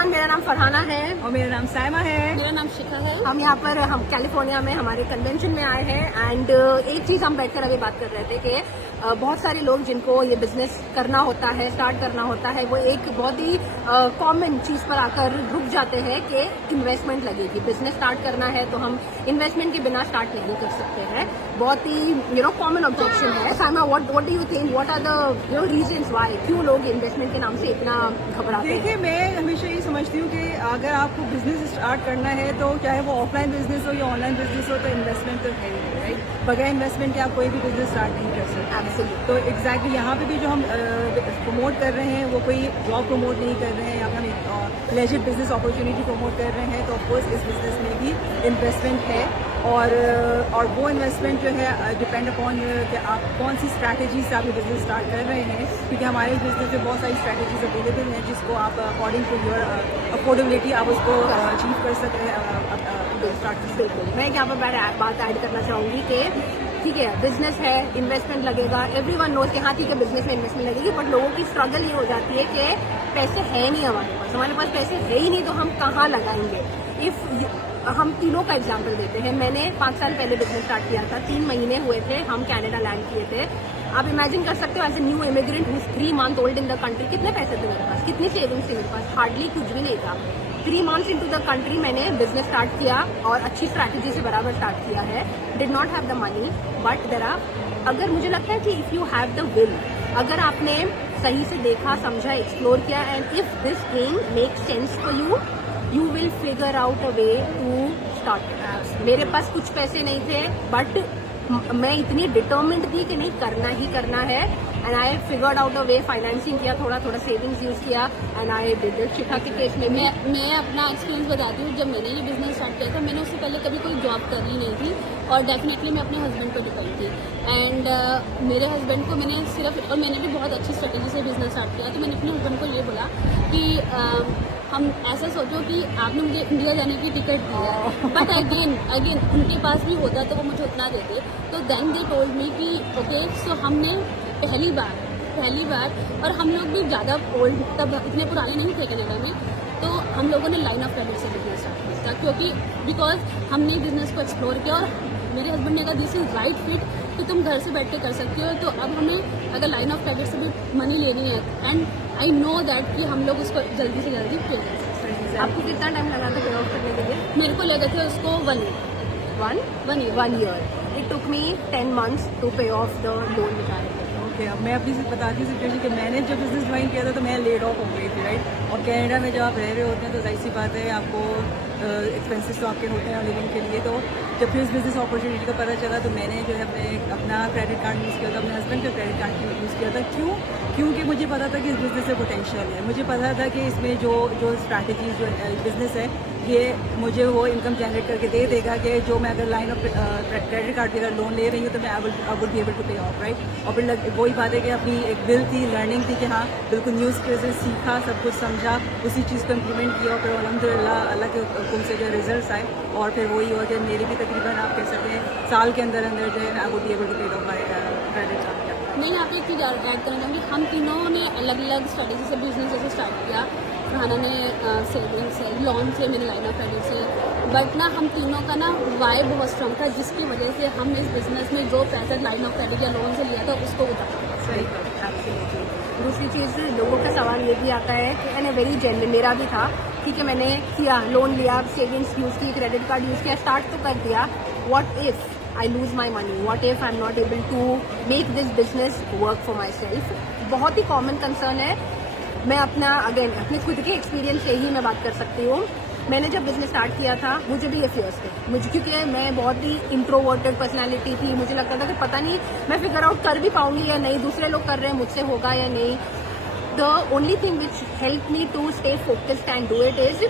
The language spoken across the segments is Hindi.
एवरीवन, मेरा नाम फरहाना है और मेरा नाम साइमा है। मेरा नाम शिखा है। हम यहाँ पर कैलिफोर्निया में हमारे कन्वेंशन में आए हैं एंड एक चीज हम बैठकर अभी बात कर रहे थे कि बहुत सारे लोग जिनको ये बिजनेस करना होता है, स्टार्ट करना होता है, वो एक बहुत ही कॉमन चीज पर आकर रुक जाते हैं कि इन्वेस्टमेंट लगेगी। बिजनेस स्टार्ट करना है तो हम इन्वेस्टमेंट के बिना स्टार्ट नहीं कर सकते हैं। बहुत ही कॉमन ऑब्जेक्शन है। Saima, what do you think, what are the reasons why, क्यों लोग इन्वेस्टमेंट के नाम से इतना घबराते हैं? देखिए, मैं हमेशा ये समझती हूँ कि अगर आपको बिजनेस स्टार्ट करना है तो चाहे वो ऑफलाइन बिजनेस हो या ऑनलाइन बिजनेस हो, तो इन्वेस्टमेंट तो है ही, राइट। बगैर इन्वेस्टमेंट के आप कोई भी बिजनेस स्टार्ट नहीं कर सकते। Absolutely. तो एग्जैक्टली यहाँ पे भी जो हम प्रमोट कर रहे हैं वो कोई जॉब प्रमोट नहीं कर रहे हैं या हम लेजर बिजनेस अपॉर्चुनिटी प्रमोट कर रहे हैं। तो ऑफकोर्स इस बिजनेस में भी इन्वेस्टमेंट है और वो इन्वेस्टमेंट जो है डिपेंड अपॉन कि आप कौन सी स्ट्रैटेजी से आप ये बिजनेस स्टार्ट कर रहे हैं, क्योंकि हमारे बिजनेस में बहुत सारी स्ट्रैटेजीज अवेलेबल हैं जिसको आप अकॉर्डिंग टू योर अफोर्डेबिलिटी आप उसको अचीव कर सकते हैं, स्टार्ट कर सकते हैं। मैं यहाँ पर बात ऐड करना चाहूंगी कि ठीक है, बिजनेस है, इन्वेस्टमेंट लगेगा, एवरीवन नोज कि हाँ ठीक है बिजनेस में इन्वेस्टमेंट लगेगी, बट लोगों की स्ट्रगल ये हो जाती है कि पैसे है नहीं हमारे पास पैसे है ही नहीं, तो हम कहाँ लगाएंगे। हम तीनों का एग्जाम्पल देते हैं। मैंने 5 साल पहले बिजनेस स्टार्ट किया था, 3 महीने हुए थे, हम कनाडा लैंड किए थे। आप इमेजिन कर सकते हो as a new immigrant who 3 month old in the country, कितने पैसे थे मेरे पास, कितनी सेविंग्स थी मेरे पास, हार्डली कुछ भी नहीं था। 3 मंथ्स इनटू द कंट्री मैंने बिजनेस स्टार्ट किया और अच्छी स्ट्रैटेजी से बराबर स्टार्ट किया है। Did not have the money, but there are, अगर मुझे लगता है कि if you have the will, अगर आपने सही से देखा, समझा, एक्सप्लोर किया, and if this thing make sense for you will figure out a way to start. मेरे पास कुछ पैसे नहीं थे, बट मैं इतनी डिटर्मिन्ड थी कि नहीं, करना ही करना है, and I figured out a way. Financing किया, थोड़ा सेविंग्स यूज किया, एंड आई डिड इट। शिखा के केस में मैं अपना एक्सपीरियंस बताती हूँ। जब मैंने ये बिजनेस स्टार्ट किया था, मैंने उससे पहले कभी कोई जॉब करी नहीं थी और डेफिनेटली मैं अपने हस्बैंड पर डिपेंड थी। एंड मेरे हस्बैंड को मैंने सिर्फ, और मैंने भी बहुत अच्छी स्ट्रेटेजी से बिजनेस स्टार्ट किया, तो मैंने अपने हस्बैंड को ये बोला कि हम ऐसा सोचो कि आपने मुझे इंडिया जाने की टिकट दी है, बट अगेन उनके पास भी होता तो वो मुझे उतना देते। तो देन दे टोल्ड मी कि ओके, सो हमने पहली बार और हम लोग भी ज़्यादा ओल्ड, तब इतने पुराने नहीं थे कनाडा में, तो हम लोगों ने लाइन ऑफ क्रेडिट से बिजनेस स्टार्ट किया था, क्योंकि बिकॉज हमने बिजनेस को एक्सप्लोर किया और मेरे हस्बैंड ने कहा दिस इज राइट फिट कि तुम घर से बैठ के कर सकती हो। तो अब हमें अगर लाइन ऑफ क्रेडिट से भी मनी लेनी है, एंड आई नो दैट कि हम लोग उसको जल्दी से जल्दी पे कर सकते हैं। आपको कितना टाइम लगा था पे ऑफ करने के लिए? मेरे को लगे थे उसको 1 year. It took me 10 months to pay off the loan which I had. Okay, अब मैं अपनी बताती हूँ सिचुएशन कि मैंने जब बिजनेस ज्वाइन किया था तो मैं लेड ऑफ हो गई थी, राइट। और कनाडा में जब आप रह रहे होते हैं तो जाहिर सी बात है आपको एक्सपेंसेस तो आपके होते हैं लिविंग के लिए। तो जब फिर इस बिजनेस अपॉर्चुनिटी का पता चला तो मैंने जो है अपना क्रेडिट कार्ड यूज़ किया था, अपने हस्बैंड का क्रेडिट कार्ड यूज़ किया था। क्योंकि मुझे पता था कि इस बिज़नेस में पोटेंशियल है। मुझे पता था कि इसमें जो स्ट्रैटेजी जो बिज़नेस है ये मुझे वो इनकम जनरेट करके दे देगा कि जो मैं अगर लाइन ऑफ क्रेडिट कार्ड पर लोन ले रही हूँ तो मैं I would be able to pay off, right. और फिर वही बात है कि अपनी एक दिल थी, लर्निंग थी कि हाँ बिल्कुल न्यू स्किल्स से सीखा, सब कुछ समझा, उसी चीज़ को इम्प्लीमेंट किया और फिर अल्हम्दुलिल्लाह अल्लाह के हुक्म से जो रिजल्ट्स आए। और फिर वही हुआ कि मेरी भी तकरीबन आप कह सकते हैं साल के अंदर जो है I would be able to pay off my credit card. नहीं, यहाँ पे एक चीज़ ऐड करना चाहूँगी। हम तीनों ने अलग अलग स्ट्रेटेजी से बिजनेस जैसे स्टार्ट किया। फरहाना ने सेविंग से, लोन से, मैंने लाइन ऑफ क्रेडिट से, बट ना हम तीनों का ना वाई बहुत स्ट्रॉन्ग था, जिसकी वजह से हम इस बिजनेस में जो पैसा लाइन ऑफ क्रेडिट या लोन से लिया था उसको उठाया। सही, एब्सोल्युटली। दूसरी चीज़, लोगों का सवाल ये भी आता है कि एंड वेरी जेन्युइन, मेरा भी था, ठीक है मैंने किया, लोन लिया, सेविंग्स यूज़ की, क्रेडिट कार्ड यूज़ किया, स्टार्ट तो कर दिया, what if I lose my money? What if I'm not able to make this business work for myself? बहुत ही कॉमन कंसर्न है। मैं अपने खुद के एक्सपीरियंस से ही मैं बात कर सकती हूँ। मैंने जब बिजनेस स्टार्ट किया था मुझे भी ये फियर्स थे, क्योंकि मैं बहुत ही इंट्रोवर्टेड पर्सनालिटी थी। मुझे लगता था कि पता नहीं मैं फिगर आउट कर भी पाऊंगी या नहीं, दूसरे लोग कर रहे हैं, मुझसे होगा या नहीं। The only thing which help me to stay focused and do it is,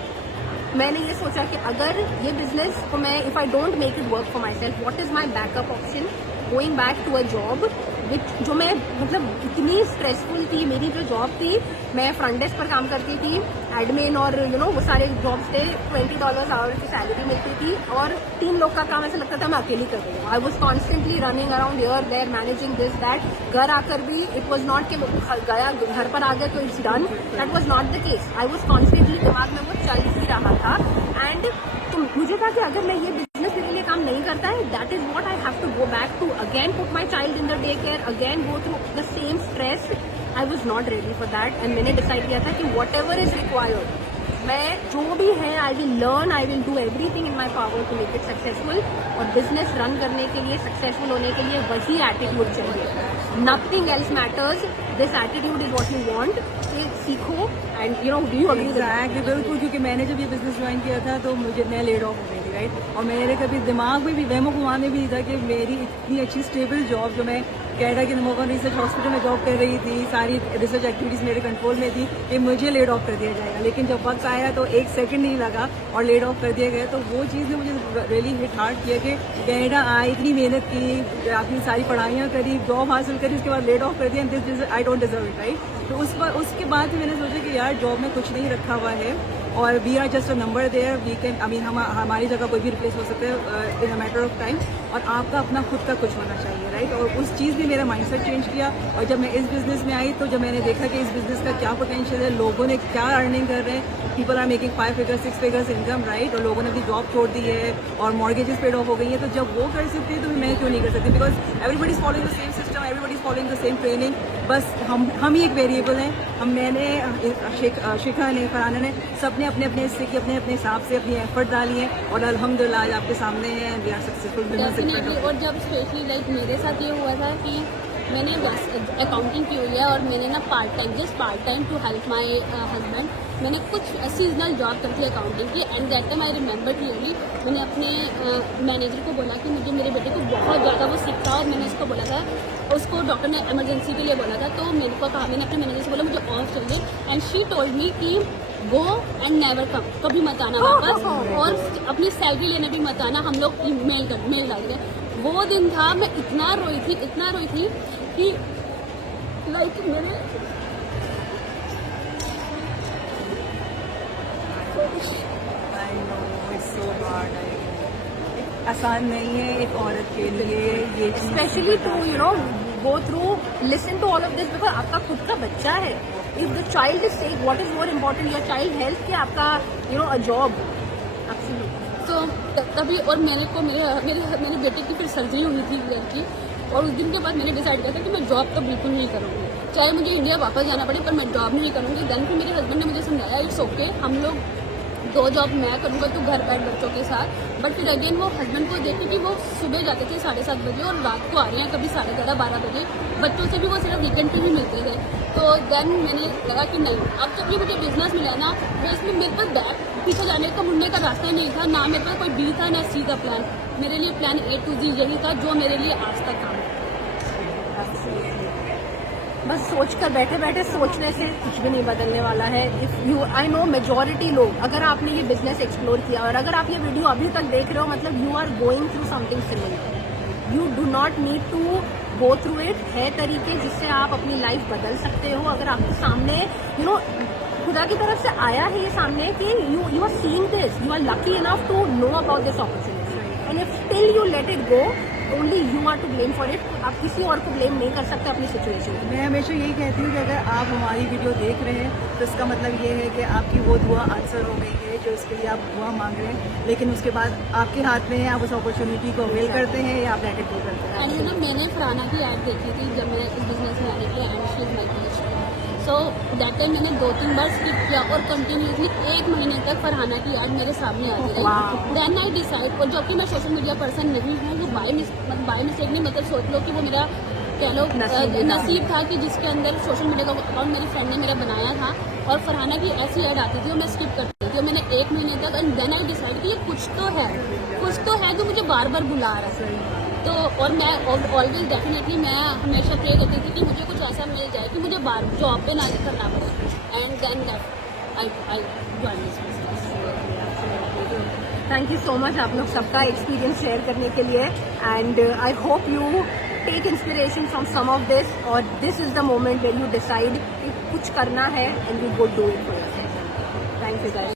मैंने ये सोचा कि अगर ये बिजनेस को मैं if I don't make it work for myself, what is my backup option? Going back to a job जो मैं मतलब इतनी स्ट्रेसफुल थी मेरी जो जॉब थी, मैं फ्रंट डेस्क पर काम करती थी, एडमिन और वो सारे जॉब्स थे, $20 आवर की सैलरी मिलती थी और 3 लोग का काम ऐसा लगता था मैं अकेली कर रही हूँ. I was constantly running around here there managing this that. घर आकर भी इट वॉज नॉट कि गया घर पर आ गया तो it's done. That was not the case. I was constantly दिमाग में वो चल ही रहा था. एंड तो मुझे था कि अगर मैं ये बिजनेस मेरे लिए काम नहीं करता है, that is what I have to go back to again put my child in the day care, again go through the same stress. I was not ready for that and मैंने डिसाइड किया था कि वॉट एवर इज रिक्वायर्ड, मैं जो भी है I will learn, I will do everything in my power to make it successful. और बिजनेस रन करने के लिए, सक्सेसफुल होने के लिए वही एटीट्यूड चाहिए. Nothing else matters. This attitude is what you want. सीखो and do you agree? Exactly, बिल्कुल. क्योंकि मैंने जब ये बिजनेस ज्वाइन किया था तो मैं लेड ऑफ हो गई थी, राइट. और मेरे कभी दिमाग में भी वहमो गुमान में भी नहीं था कि मेरी इतनी अच्छी स्टेबल जॉब, जो मैं कनाडा के नंबर 1 रिसर्च हॉस्पिटल में जॉब कर रही थी, सारी रिसर्च एक्टिविटीज़ मेरे कंट्रोल में थी, कि मुझे लेड ऑफ कर दिया जाएगा. लेकिन जब वक्त आया तो 1 सेकंड नहीं लगा और लेड ऑफ कर दिया गया. तो वो चीज़ ने मुझे रियली हिट हार्ड किया कि कनाडा आई, इतनी मेहनत की, अपनी सारी पढ़ाइयाँ करी, जॉब हासिल करी, उसके बाद लेड ऑफ कर दिया. This I don't deserve it, right. तो उसके बाद फिर मैंने सोचा कि यार जॉब में कुछ नहीं रखा हुआ है और we are just a number there. We can हमारी जगह कोई भी रिप्लेस हो सकता है in a matter of time. और आपका अपना खुद का कुछ होना चाहिए, राइट. और उस चीज़ ने मेरा माइंडसेट चेंज किया. और जब मैं इस बिज़नेस में आई तो जब मैंने देखा कि इस बिज़नेस का क्या पोटेंशियल है, लोगों ने क्या अर्निंग कर रहे हैं, people are making 5 figures 6 figures income, right. और लोगों ने अपनी जॉब छोड़ दी है और मॉर्गेजेस पेड ऑफ हो गई है. तो जब वो कर सकते हैं तो मैं क्यों नहीं कर सकती? Because everybody is following the same system, everybody is following the same training. बस हम ही एक वेरिएबल हैं. मैंने शिखा ने, फरहाना ने, सबने अपने अपने हिस्से की अपने अपने हिसाब से अपनी एफर्ट डाली है और अल्हम्दुलिल्लाह आज आपके सामने है. We are successful. डेफिनेटली. और जब स्पेशली लाइक मेरे साथ ये हुआ था कि मैंने अकाउंटिंग की हुई है और मैंने ना part time to help my husband मैंने कुछ सीजनल जॉब कर थी अकाउंटिंग की. And that time I remember clearly मैंने अपने मैनेजर को बोला कि मुझे मेरे बेटे को बहुत ज़्यादा वो सिक था और मैंने उसको बोला था, उसको डॉक्टर ने इमरजेंसी के लिए बोला था. तो मेरे को कहा, मैंने अपने मैनेजर से बोला मुझे ऑफ चाहिए. एंड शी टोल्ड मी कि गो एंड नेवर कम, कभी मत आना वापस और अपनी सैलरी लेने भी मत आना, हम लोग मेल डाल दें. वो दिन था मैं इतना रोई थी कि लाइक मेरे आसान नहीं है एक औरत के लिए ये, specially to go through, listen to all of this, because आपका खुद का बच्चा है. If the child is sick, what is more important, your child health के आपका अ जॉब. तो तभी और मेरे बेटे की फिर सर्जरी हुई थी ईयर की. और उस दिन के बाद मैंने डिसाइड किया था कि मैं जॉब तो बिल्कुल नहीं करूँगी, चाहे मुझे इंडिया वापस जाना पड़े, पर मैं जॉब नहीं करूँगी. देन फिर मेरे हस्बैंड ने मुझे समझाया इट्स ओके, हम लोग 2 जॉब मैं करूँगा तो घर बैठ बच्चों के साथ. बट फिर अगेन वो हस्बैंड को देखे कि वो सुबह जाते थे 7:30 बजे और रात को आ रहे हैं कभी 11:30 12 बजे. बच्चों से भी वो सिर्फ वीकेंड पे ही मिलते थे. तो देन मैंने लगा कि नहीं, अब जब ये मुझे बिजनेस मिला ना, तो इसमें मेरे पास बैक पीछे जाने का मुड़ने का रास्ता नहीं था, ना मेरे पास कोई बी था ना सी का प्लान. मेरे लिए प्लान A to Z यही था जो मेरे लिए आज तक काम है. बस सोच कर बैठे सोचने से कुछ भी नहीं बदलने वाला है. If you, I know majority लोग, अगर आपने ये बिजनेस एक्सप्लोर किया और अगर आप ये वीडियो अभी तक देख रहे हो, मतलब you are going through something similar. You do not need to go through it. है तरीके जिससे आप अपनी लाइफ बदल सकते हो. अगर आपके सामने खुदा की तरफ से आया है ये सामने कि you are seeing this, you are lucky enough to know about this opportunity. And if still you let it go, only you are to blame for it. आप किसी और को ब्लेम नहीं कर सकते अपनी सिचुएशन. मैं हमेशा यही कहती हूँ कि अगर आप हमारी वीडियो देख रहे हैं तो इसका मतलब ये है कि आपकी वो दुआ आंसर हो गई है जो इसके लिए आप दुआ मांग रहे हैं. लेकिन उसके बाद आपके हाथ में है, आप उस अपॉर्चुनिटी को अवेल करते हैं या आप लेट इट गो करते हैं. एंड मैंने फरहाना की ऐड देखी थी जब मैं इस बिजनेस में आने के लिए, and she is my teacher. So that time मैंने 2-3 बार स्किप किया और कंटिन्यूसली 1 महीने तक फरहाना की ऐड मेरे सामने आती रही. देन आई डिसाइड, और जबकि मैं सोशल मीडिया पर्सन नहीं हूँ, वो बाय मिस्टेक नहीं, मतलब सोच लो कि वो मेरा कह लो नसीब था कि जिसके अंदर सोशल मीडिया का अकाउंट मेरी फ्रेंड ने मेरा बनाया था और फरहाना की ऐसी ऐड आती थी और मैं स्किप करती थी. और मैंने 1 महीने तक, एंड देन आई डिसाइड कि ये कुछ तो है जो मुझे बार बार बुला रहा है. तो और मैं ऑलवेज डेफिनेटली मैं हमेशा प्रे करती थी कि मुझे कुछ ऐसा मिल जाए कि मुझे बार जॉब पे ना करना पड़े. And then that I join this business. Thank you so much आप लोग सबका एक्सपीरियंस शेयर करने के लिए. And I hope you take inspiration from some of this, और this is the moment where you decide कि कुछ करना है and you go do it for yourself. Thank you guys.